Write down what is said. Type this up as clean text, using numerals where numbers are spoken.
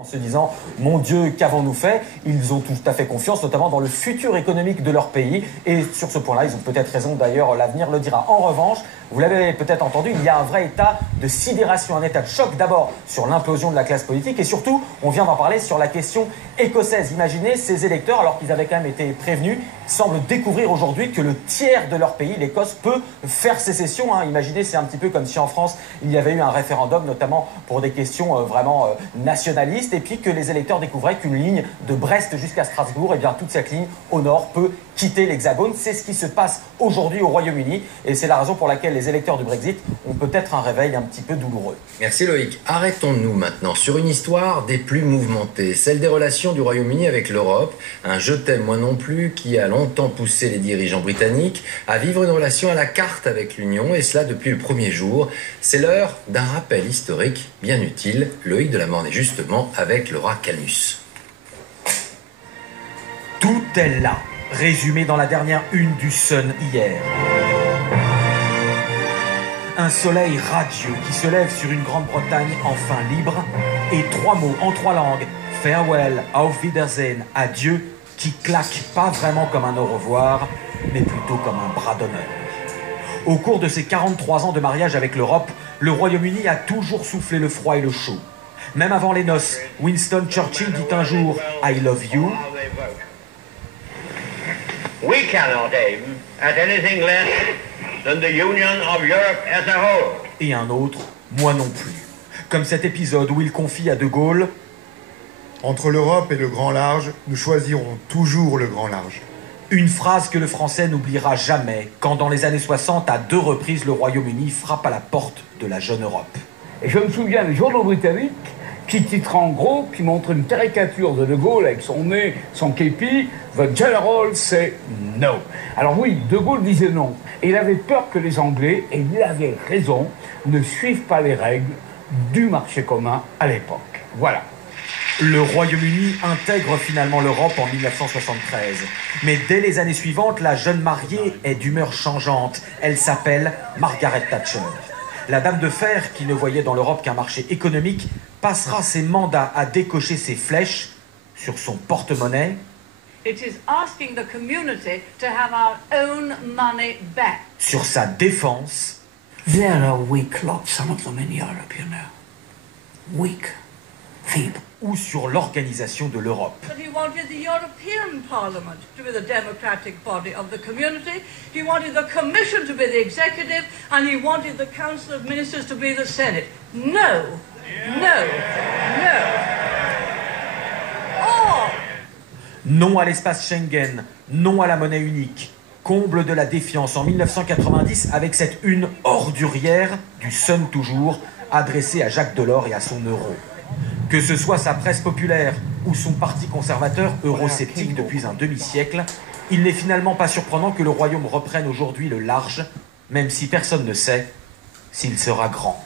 En se disant, mon Dieu, qu'avons-nous fait? Ils ont tout à fait confiance, notamment dans le futur économique de leur pays. Et sur ce point-là, ils ont peut-être raison, d'ailleurs, l'avenir le dira. En revanche, vous l'avez peut-être entendu, il y a un vrai état de sidération, un état de choc d'abord sur l'implosion de la classe politique et surtout, on vient d'en parler, sur la question écossaise. Imaginez ces électeurs, alors qu'ils avaient quand même été prévenus, semblent découvrir aujourd'hui que le tiers de leur pays, l'Écosse, peut faire sécession. Imaginez, c'est un petit peu comme si en France, il y avait eu un référendum, notamment pour des questions vraiment nationalistes, et puis que les électeurs découvraient qu'une ligne de Brest jusqu'à Strasbourg, et bien toute cette ligne au nord peut quitter l'Hexagone. C'est ce qui se passe aujourd'hui au Royaume-Uni, et c'est la raison pour laquelle les électeurs du Brexit ont peut-être un réveil un petit peu douloureux. Merci Loïc. Arrêtons-nous maintenant sur une histoire des plus mouvementées, celle des relations du Royaume-Uni avec l'Europe, un je t'aime moi non plus qui a longtemps poussé les dirigeants britanniques à vivre une relation à la carte avec l'Union, et cela depuis le premier jour. C'est l'heure d'un rappel historique bien utile. Loïc de la Morne est justement avec Laura Calmus. Tout est là, résumé dans la dernière une du Sun hier. Un soleil radieux qui se lève sur une Grande-Bretagne enfin libre, et 3 mots en 3 langues, farewell, auf Wiedersehen, adieu, qui claquent pas vraiment comme un au revoir, mais plutôt comme un bras d'honneur. Au cours de ses 43 ans de mariage avec l'Europe, le Royaume-Uni a toujours soufflé le froid et le chaud. Même avant les noces, Winston Churchill dit un jour « I love you ». We cannot aim at anything less than the union of Europe as a whole. Et un autre « moi non plus ». Comme cet épisode où il confie à De Gaulle « Entre l'Europe et le grand large, nous choisirons toujours le grand large ». Une phrase que le Français n'oubliera jamais quand, dans les années 60, à 2 reprises, le Royaume-Uni frappe à la porte de la jeune Europe. Et je me souviens des journaux britanniques qui titrent en gros, qui montrent une caricature de De Gaulle avec son nez, son képi, « The General say no ». Alors oui, De Gaulle disait non. Et il avait peur que les Anglais, et il avait raison, ne suivent pas les règles du marché commun à l'époque. Voilà. Le Royaume-Uni intègre finalement l'Europe en 1973. Mais dès les années suivantes, la jeune mariée est d'humeur changeante. Elle s'appelle Margaret Thatcher. La dame de fer, qui ne voyait dans l'Europe qu'un marché économique, passera ses mandats à décocher ses flèches sur son porte-monnaie. It is asking the community to have our own money back. Sur sa défense. There are weak lots, some of them in Europe, you know. Weak, feeble. Ou sur l'organisation de l'Europe. But he wanted the European Parliament to be the democratic body of the community. He wanted the Commission to be the executive, and he wanted the Council of Ministers to be the Senate. No, no, no. Or non à l'espace Schengen, non à la monnaie unique. Comble de la défiance en 1990 avec cette une ordurière du Sun toujours, adressée à Jacques Delors et à son euro. Que ce soit sa presse populaire ou son parti conservateur eurosceptique depuis un demi-siècle, il n'est finalement pas surprenant que le Royaume reprenne aujourd'hui le large, même si personne ne sait s'il sera grand.